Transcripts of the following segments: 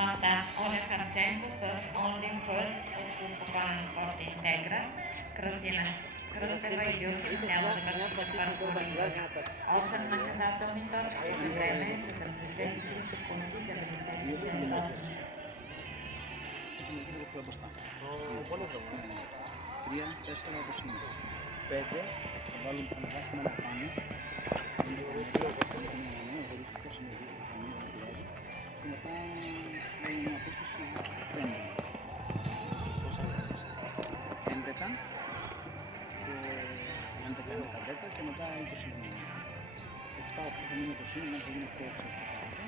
Nota Oleg Harchenko says only first plan for the Integra, кръстева и Юхим няма да върши паркуринг бърз. 8 наказателни точки за време 73 секунди 96. Τρία, τέσσερα από σήμερα. 5, θα βάλουμε να βάσουμε ένα πάνω. Και μετά είναι μια απίσταση 5. Πόσα βάζεις? 11 και 11, 11, 10 και μετά 20 λιμάνια. 7, 8 θα μείνει το σύνολο, θα γίνει 8, 6,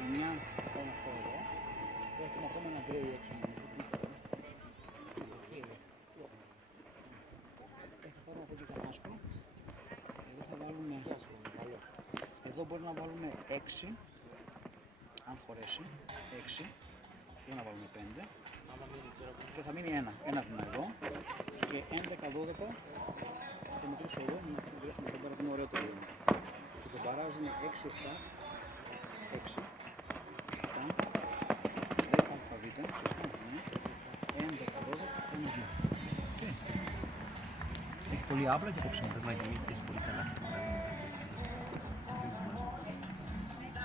9 θα πάμε αυτό εδώ. Και έχουμε ακόμα ένα γκρέι έξω. Εδώ μπορεί να βάλουμε 6, αν χωρέσει, 6, δεν να βάλουμε 5 και θα μείνει ένα βήμα εδώ και 11, 12 θα το μετρήσω εδώ, να μετρήσουμε τον παράδειγμα ωραίο το βήμα. Και το παράζ είναι 6, 7, 6, 7, 10 αλφαβήτα, 11, 12, 1, 2. Έχει πολύ άπλα και το ψάχνει να γίνει πολύ καλά.